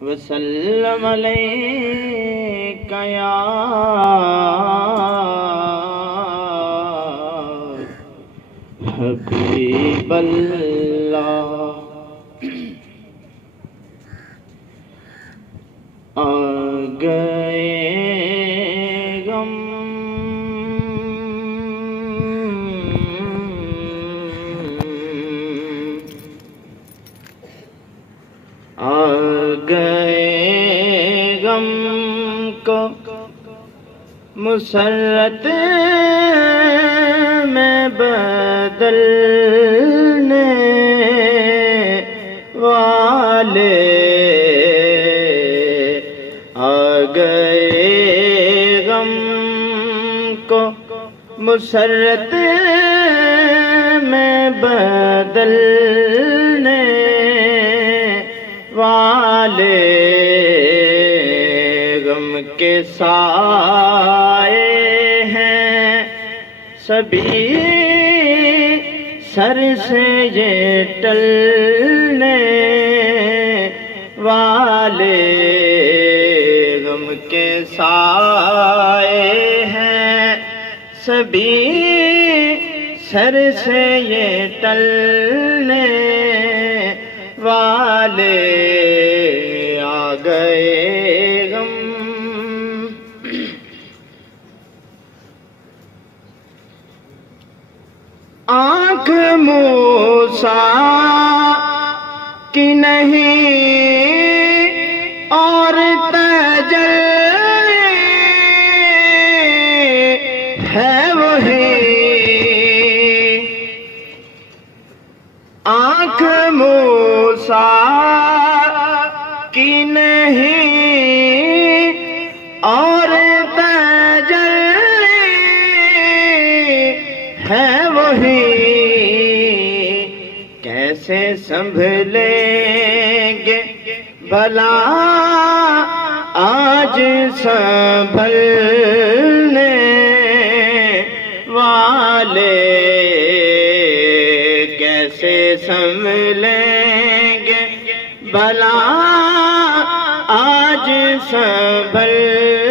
وسلم علیک یا حبیب اللہ۔ آ گئے غم آ گئے غم کو مسرت میں بدلنے والے آ گئے غم کو مسرت میں بدلنے والے، غم کے سائے ہیں سبھی سر سے یہ ٹلنے والے، غم کے سائے ہیں سبھی سر سے یہ ٹلنے والے، آ گئے غم۔ آنکھ موسیٰ کی نہیں اور تجلی ہے وہی، آنکھ موسیٰ کی نہیں اور تجلی ہے وہی، کیسے سنبھلیں گے بھلا آج سنبھلنے والے، کیسے سنبھلیں گے بھلا آج سنبھلنے